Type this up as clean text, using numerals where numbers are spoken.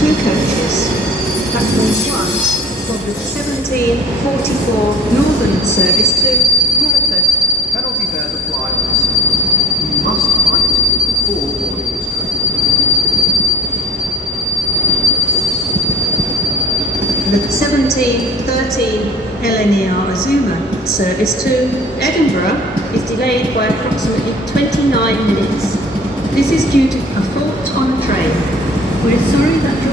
Two coaches. Platform 1 for the 1744 Northern service to Morpeth. Penalty fares apply on this service. You must buy a ticket before boarding this train. The 1713 LNER Azuma service to Edinburgh is delayed by approximately 29 minutes. This is due to a fault on the train. We're sorry that